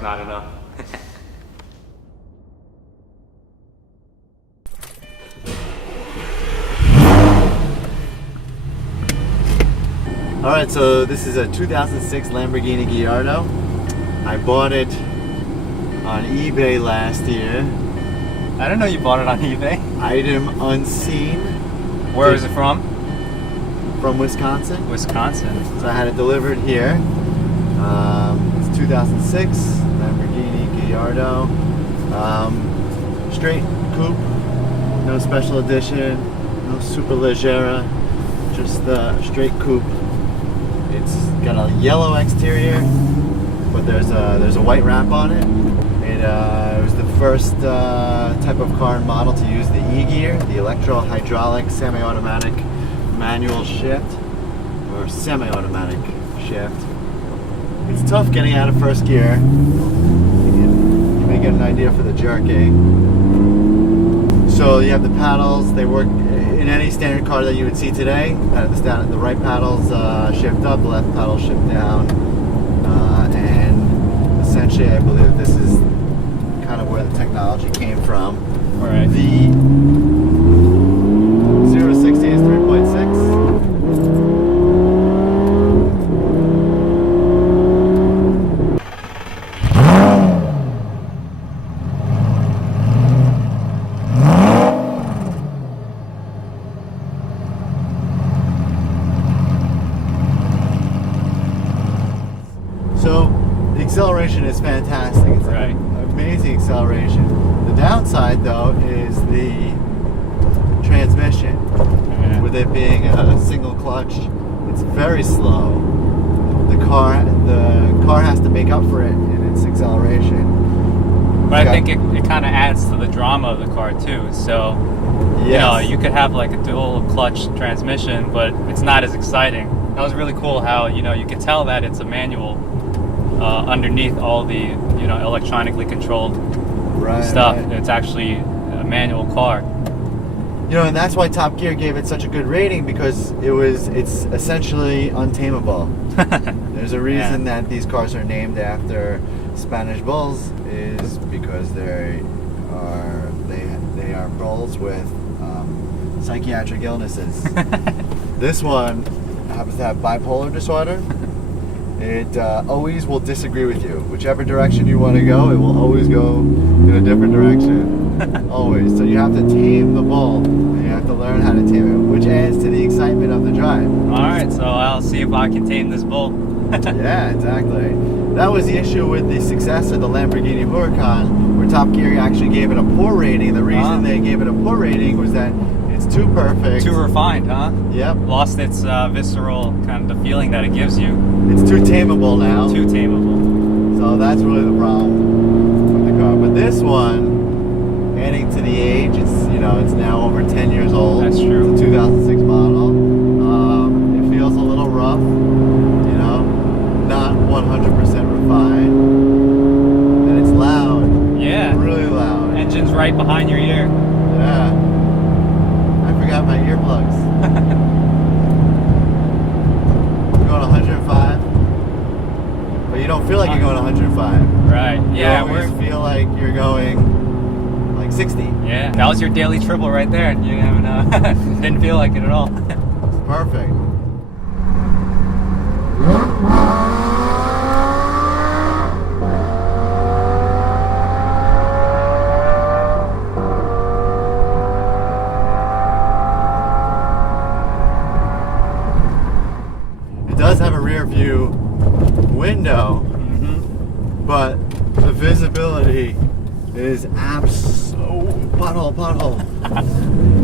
torque's not enough. Alright, so this is a 2006 Lamborghini Gallardo. I bought it on eBay last year. I didn't know you bought it on eBay. Item unseen. Where is it from? From Wisconsin. Wisconsin. So I had it delivered here. It's 2006 Lamborghini Gallardo. Straight coupe. No special edition. No superleggera. Just the straight coupe. It's got a yellow exterior, but there's a white wrap on it. It was the first type of car and model to use the E-gear, the electro-hydraulic semi-automatic manual shift, or semi-automatic shift. It's tough getting out of first gear. You may get an idea for the jerking. So you have the paddles. They work in any standard car that you would see today. The right paddles shift up, the left paddles shift down, and essentially I believe this is kind of where the technology came from. All right. The 0-60 is 3.6. So the acceleration is fantastic. It's right. Amazing acceleration. The downside though is the transmission. Yeah. With it being a single clutch, it's very slow. The car has to make up for it in its acceleration. But I think it kind of adds to the drama of the car too. So, yes. you could have like a dual clutch transmission, but it's not as exciting. That was really cool how, you could tell that it's a manual underneath all the, electronically controlled stuff. Right. It's actually a manual car. And that's why Top Gear gave it such a good rating, because it's essentially untamable. There's a reason that these cars are named after Spanish bulls, is because they are bulls with psychiatric illnesses. This one happens to have bipolar disorder. It always will disagree with you. Whichever direction you want to go, it will always go in a different direction. Always. So you have to tame the bull. You have to learn how to tame it, which adds to the excitement of the drive. Alright, so I'll see if I can tame this bull. Yeah, exactly. That was the issue with the success of the Lamborghini Huracan, where Top Gear actually gave it a poor rating. The reason they gave it a poor rating was that it's too perfect. Too refined, huh? Yep. Lost its visceral kind of the feeling that it gives you. It's too tameable now. Too tameable. So that's really the problem with the car. But this one, adding to the age, it's now over 10 years old. That's true. It's a 2006 model. It feels a little rough, not 100% refined. And it's loud. Yeah. Really loud. Engine's right behind your ear. Yeah. I forgot my earplugs. You're going 105, but you don't feel like you're going 105. Right. Yeah. You always feel like you're going like 60. Yeah. That was your daily triple right there. You haven't, didn't feel like it at all. It's perfect. It does have a rear view window, but the visibility is pothole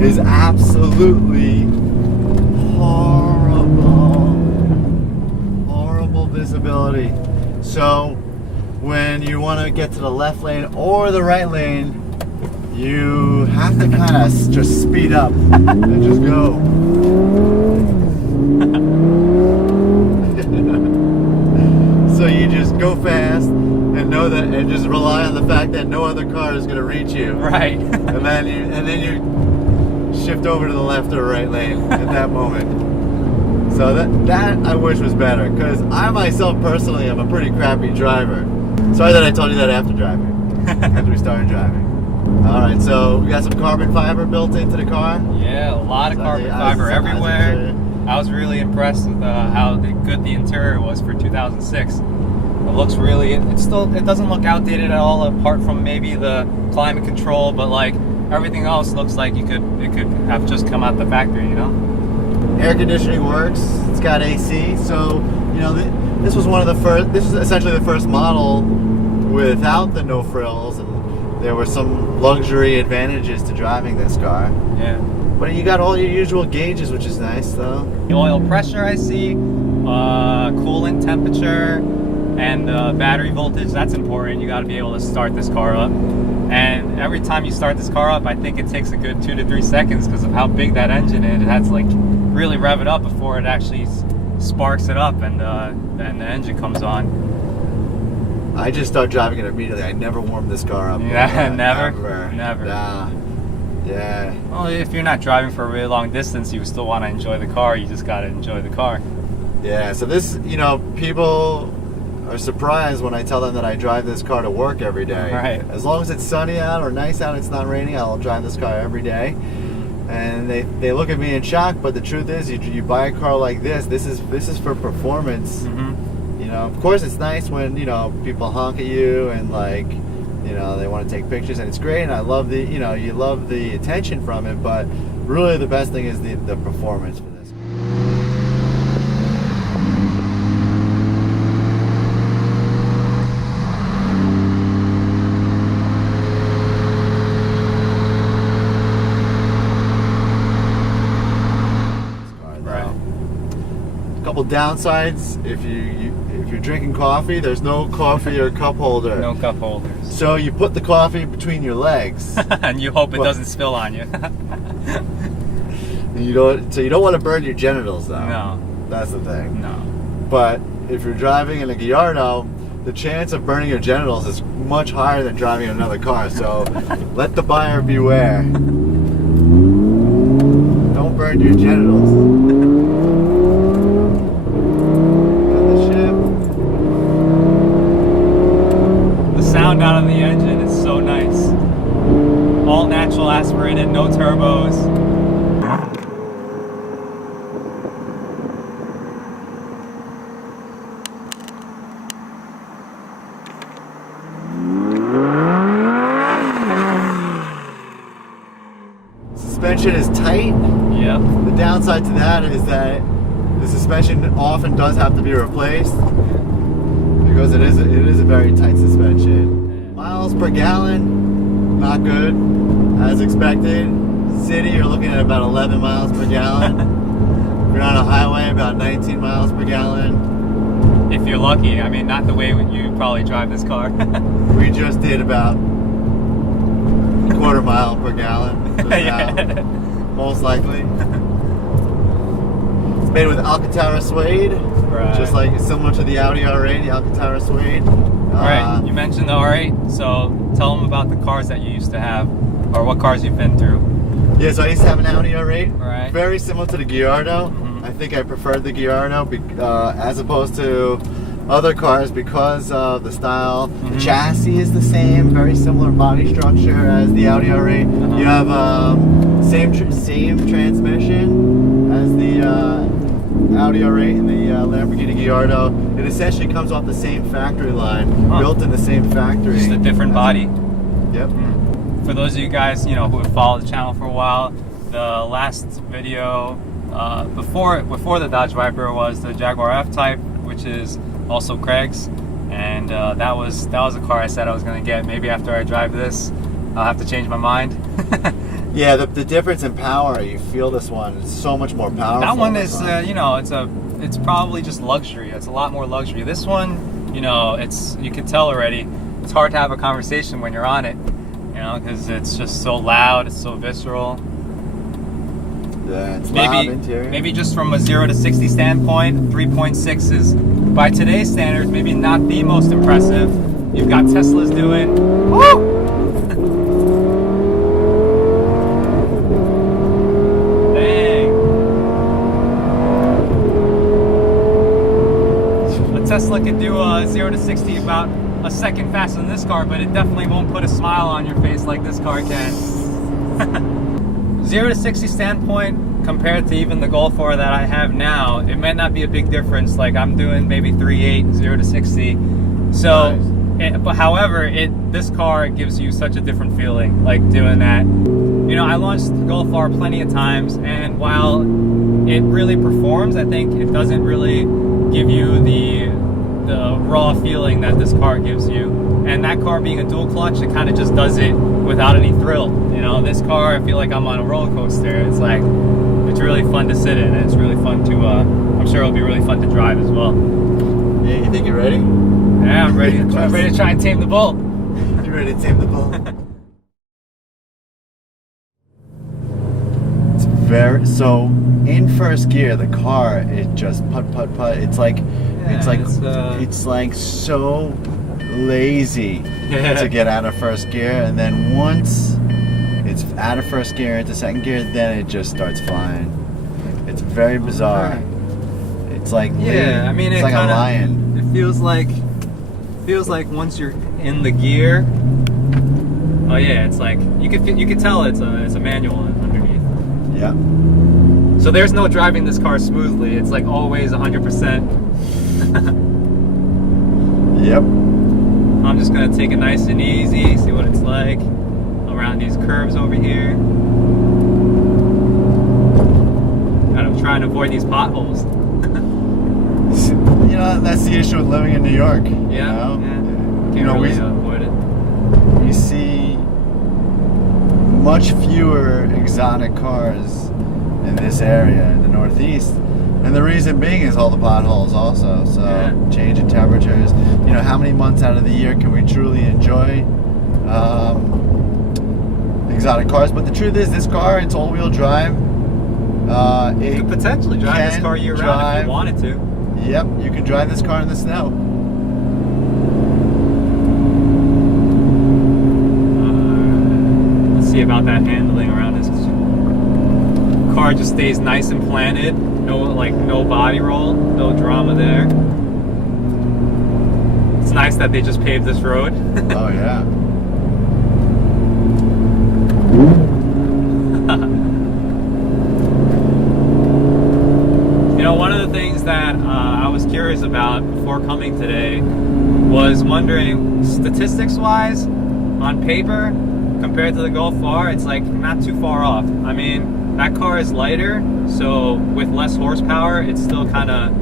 is absolutely horrible visibility. So when you want to get to the left lane or the right lane, you have to kind of just speed up and just go. So you just go fast and know that, and just rely on the fact that no other car is going to reach you. Right. and then you shift over to the left or right lane at that moment. So that I wish was better, because I myself personally am a pretty crappy driver. Sorry that I told you that after driving. After we started driving. All right, so we got some carbon fiber built into the car. Yeah, a lot of carbon fiber everywhere. I was really impressed with how good the interior was for 2006. It looks really, it doesn't look outdated at all, apart from maybe the climate control, but like everything else looks like it could have just come out the factory, you know? Air conditioning works, it's got AC, so, you know, this was essentially the first model without the no frills, and there were some luxury advantages to driving this car. Yeah. But you got all your usual gauges, which is nice, though. The oil pressure I see, coolant temperature, and battery voltage, that's important. You got to be able to start this car up. And every time you start this car up, I think it takes a good 2 to 3 seconds because of how big that engine is. It has to like really rev it up before it actually sparks it up and the engine comes on. I just start driving it immediately. I never warmed this car up. Yeah, never. Nah. Yeah. Well, if you're not driving for a really long distance, you still want to enjoy the car. You just got to enjoy the car. Yeah. So this, you know, people are surprised when I tell them that I drive this car to work every day. Right. As long as it's sunny out or nice out, it's not raining, I'll drive this car every day. And they look at me in shock, but the truth is, you buy a car like this is for performance. Mm-hmm. You know, of course, it's nice when, you know, people honk at you and like, you know, they want to take pictures, and it's great. And I love the, you know, you love the attention from it, but really the best thing is the performance for this. Couple downsides: if you're drinking coffee, there's no coffee or cup holder. No cup holders. So you put the coffee between your legs, and you hope it doesn't spill on you. you don't want to burn your genitals, though. No. That's the thing. No. But if you're driving in a Gallardo, the chance of burning your genitals is much higher than driving in another car. So let the buyer beware. Don't burn your genitals. Sound out of the engine is so nice. All natural aspirated, no turbos. Suspension is tight. Yep. The downside to that is that the suspension often does have to be replaced, because it is a very tight suspension. Miles per gallon, not good, as expected. City, you're looking at about 11 miles per gallon. If you're on a highway, about 19 miles per gallon. If you're lucky. I mean, not the way you probably drive this car. We just did about a quarter mile per gallon, Yeah. Most likely. It's made with Alcantara suede. Right. Just like similar to the Audi R8, the Alcantara suede. Right. You mentioned the R8, so tell them about the cars that you used to have, or what cars you've been through. Yeah, so I used to have an Audi R8. Right. Very similar to the Gallardo. Mm-hmm. I think I preferred the Gallardo as opposed to other cars because of the style. Mm-hmm. The chassis is the same, very similar body structure as the Audi R8. Uh-huh. You have same transmission as the Audi R8 and the Lamborghini Gallardo. It essentially comes off the same factory line, built in the same factory. Just a different body. Yep. For those of you guys, you know, who have followed the channel for a while, the last video before the Dodge Viper was the Jaguar F-Type, which is also Craig's, and that was a car I said I was going to get. Maybe after I drive this, I'll have to change my mind. Yeah, the difference in power, you feel this one. It's so much more powerful. That one is, you know, it's probably just luxury. It's a lot more luxury. This one, you know, you can tell already. It's hard to have a conversation when you're on it, you know, because it's just so loud. It's so visceral. Yeah, it's loud interior. Maybe just from a 0 to 60 standpoint, 3.6 is, by today's standards, maybe not the most impressive. You've got Teslas doing, woo! Tesla can do 0 to 60 about a second faster than this car, but it definitely won't put a smile on your face like this car can. 0 to 60 standpoint, compared to even the Golf R that I have now, it might not be a big difference. Like I'm doing maybe 3.8, 0 to 60. So, Nice. but however, this car gives you such a different feeling, like doing that. You know, I launched the Golf R plenty of times, and while it really performs, I think it doesn't really give you the raw feeling that this car gives you. And that car being a dual clutch, it kind of just does it without any thrill. You know, this car, I feel like I'm on a roller coaster. It's like, it's really fun to sit in, and it's really fun to, I'm sure it'll be really fun to drive as well. Yeah, you think you're ready? Yeah, I'm ready. I'm ready to try and tame the bull. You ready to tame the bull? It's very, so in first gear, the car, it just putt. It's like, it's like so lazy to get out of first gear, and then once it's out of first gear into second gear, then it just starts flying. It's very bizarre. It's like I mean, it's like a lion. It feels like once you're in the gear. Oh yeah, it's like you could tell it's a manual underneath. Yeah. So there's no driving this car smoothly. It's like always 100%. Yep. I'm just gonna take it nice and easy, see what it's like around these curves over here. Gotta try and avoid these potholes. You know, that's the issue with living in New York. Yeah. You know? Can't really avoid it. We see much fewer exotic cars in this area in the Northeast, and the reason being is all the potholes also. So change in temperatures. You know, how many months out of the year can we truly enjoy exotic cars? But the truth is, this car, it's all-wheel drive. You could potentially drive this car year-round if you wanted to. Yep, you can drive this car in the snow. Let's see about that handling around this car. Just stays nice and planted. No body roll, no drama there. It's nice that they just paved this road. Oh yeah. You know, one of the things that I was curious about before coming today was wondering, statistics-wise, on paper, compared to the Golf R, it's like not too far off. I mean, that car is lighter, so with less horsepower, it still kind of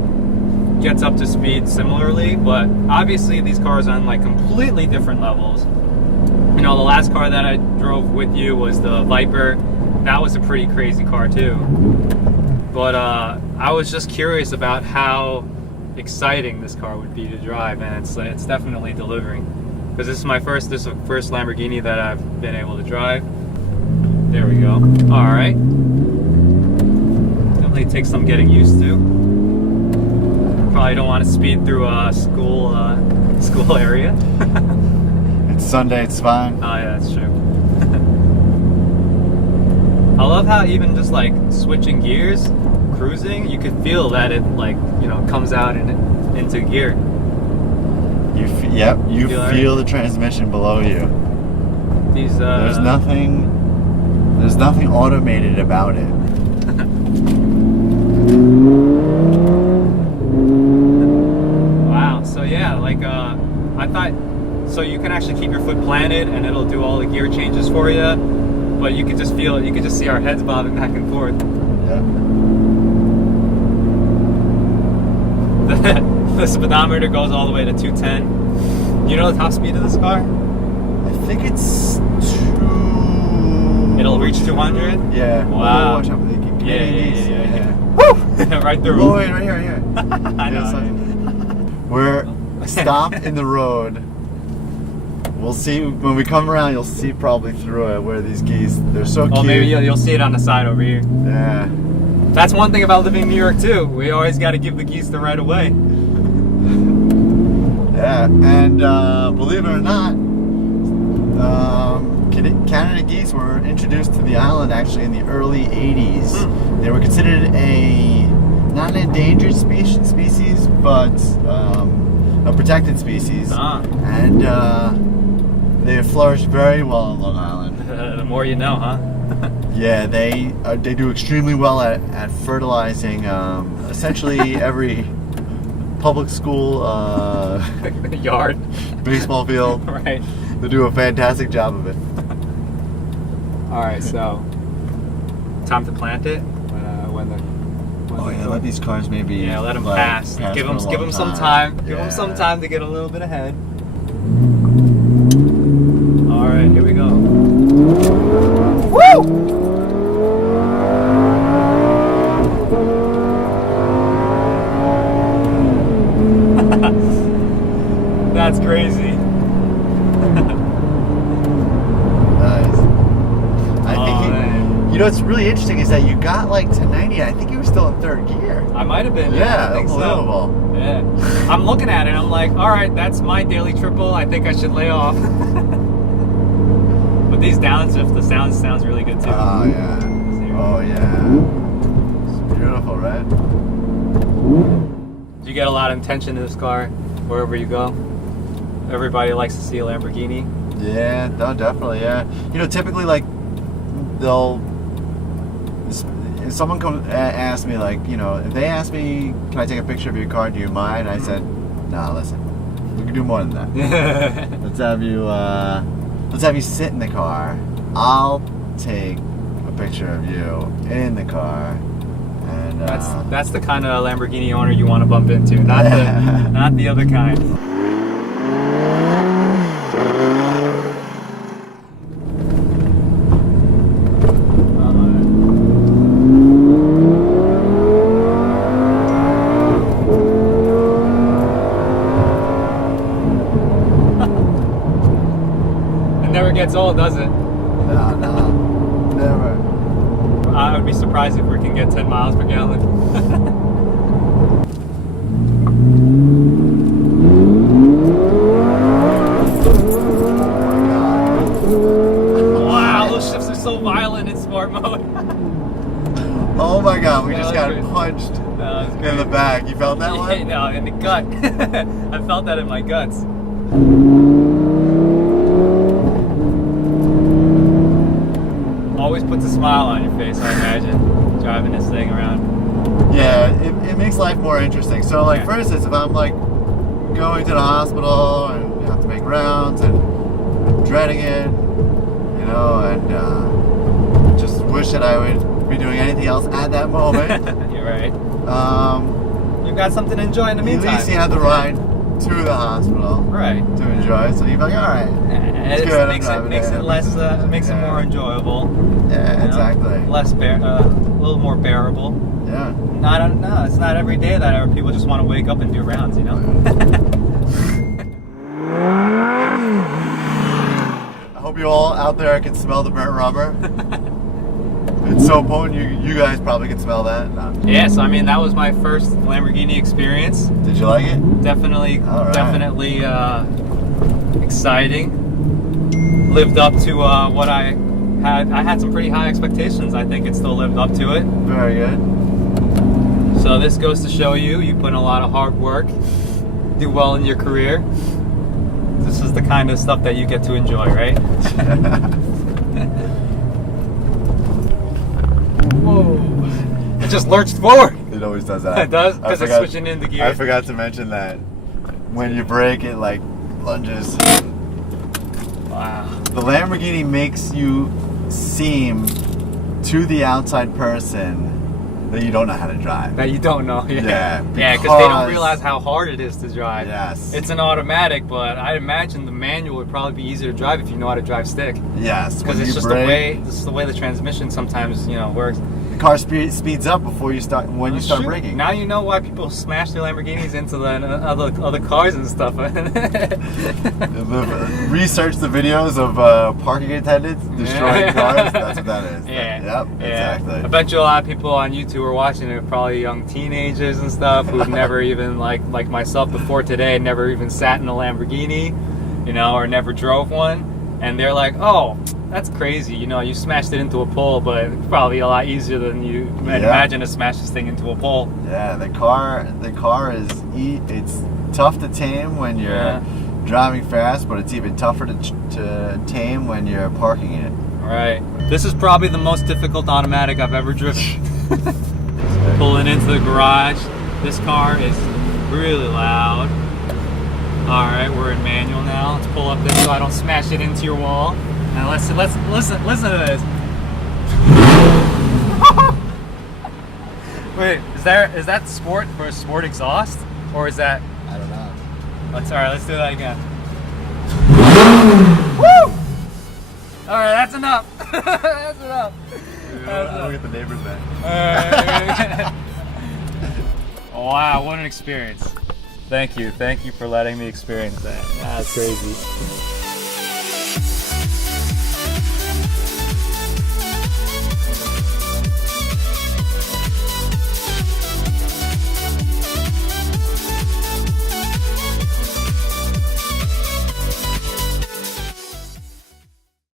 gets up to speed similarly, but obviously these cars are on like completely different levels. You know, the last car that I drove with you was the Viper. That was a pretty crazy car too. But I was just curious about how exciting this car would be to drive, and it's definitely delivering. Because this is the first Lamborghini that I've been able to drive. There we go. All right. Definitely takes some getting used to. Probably don't want to speed through a school area. It's Sunday, it's fine. Oh yeah, that's true. I love how even just like switching gears, cruising, you can feel that it like, you know, comes out into gear. You feel the transmission below you. These there's nothing automated about it. Wow. So yeah, like I thought, so you can actually keep your foot planted and it'll do all the gear changes for you, but you could just feel it. You could just see our heads bobbing back and forth. Yeah. The speedometer goes all the way to 210. You know the top speed of this car? I think it's 2. It'll reach 200? Yeah. Wow. Watch out, they keep Yeah. Woo! Right through. Oh, wait, right here. I know. We're stopped in the road. We'll see when we come around. You'll see probably through it where these geese. They're so cute. Oh, maybe you'll see it on the side over here. Yeah. That's one thing about living in New York too. We always got to give the geese the right of way. Yeah, and believe it or not, Canada geese were introduced to the island actually in the early 80s. They were considered not an endangered species, but a protected species, Ah. and they flourish very well on Long Island. The more you know, huh? Yeah, they do extremely well at fertilizing essentially every public school, Yard. baseball field. Right. They do a fantastic job of it. All right, so time to plant it. Oh yeah, let these cars maybe. Yeah, let them like, pass. for Give a them long some time. Give them Yeah. some time to get a little bit ahead. All right, here we go. Woo! That's crazy. Nice. I think man. you know what's really interesting is that you got like to 90. I think you were still in third gear. I might have been. Yeah, I think so. unbelievable. Yeah. I'm looking at it. I'm like, all right, that's my daily triple. I think I should lay off. But these downshifts, the sounds really good too. Oh yeah. Oh yeah. It's beautiful, right? You get a lot of attention to this car wherever you go. Everybody likes to see a Lamborghini. Yeah, no, definitely, yeah. You know, typically, like, if someone comes asks me, like, you know, if they ask me, can I take a picture of your car, do you mind? I said, nah, listen, we can do more than that. Let's have you sit in the car. I'll take a picture of you in the car. And That's the kind of Lamborghini owner you want to bump into, not the other kind. It never gets old, does it? no, never. I would be surprised if we can get 10 miles per gallon. Wow, those shifts are so violent in sport mode. Oh my god, we Yeah, just that's got great. punched That's in the back. You felt that one? No, in the gut. I felt that in my guts. Always puts a smile on your face, I imagine, driving this thing around. Yeah, it makes life more interesting. So, like, Yeah. for instance, if I'm like going to the hospital and you have to make rounds and dreading it, you know, and just wish that I would be doing anything else at that moment. You're right. um, You've got something to enjoy in the at meantime. least you have the ride to the hospital Right. to enjoy. So you're like, all right, And It's it good, makes I'm it makes driving it it. less makes it Yeah. more enjoyable. yeah, you know? exactly. Less a little more bearable. Yeah. No, it's not every day that people just want to wake up and do rounds, you know. I hope you all out there can smell the burnt rubber. It's so potent. You guys probably can smell that. No. Yeah, so I mean that was my first Lamborghini experience. Did you like it? Definitely, All right. definitely exciting. Lived up to what I had. I had some pretty high expectations. I think it still lived up to it. Very good. So this goes to show you put in a lot of hard work, do well in your career. This is the kind of stuff that you get to enjoy, right? Whoa! It just lurched forward. It always does that. It does, because it's forgot- switching into gear. I forgot to mention that when you brake, it like lunges. Wow. The Lamborghini makes you seem to the outside person that you don't know how to drive. That you don't know. Yeah, because they because- don't realize how hard it is to drive. Yes. It's an automatic, but I imagine the manual would probably be easier to drive if you know how to drive stick. Yes, Because when it's you just brake, the way the transmission sometimes works. the car speeds up before you start when you start Shoot, braking. Now you know why people smash their Lamborghinis into the other cars and stuff. Research the videos of parking attendants destroying cars. That's what that is. Yeah. Yep. Exactly. I bet you a lot of people on YouTube are watching it, probably young teenagers and stuff who've never even like myself before today, never even sat in a Lamborghini, or never drove one, and they're like, "Oh, that's crazy! You smashed it into a pole, but it's probably a lot easier than you imagine to smash this thing into a pole." Yeah, the car is it's tough to tame when you're Yeah. driving fast, but it's even tougher to tame when you're parking it. Right. This is probably the most difficult automatic I've ever driven. Pulling into the garage. This car is really loud. All right, we're in manual now. Let's pull up this so I don't smash it into your wall. Now listen to this. Wait, is that sport for a sport exhaust, or is that? I don't know. Let's do that again. Woo! All right, that's enough. That's enough. I'll get the neighbors back. Wow, what an experience. Thank you for letting me experience that. That's crazy.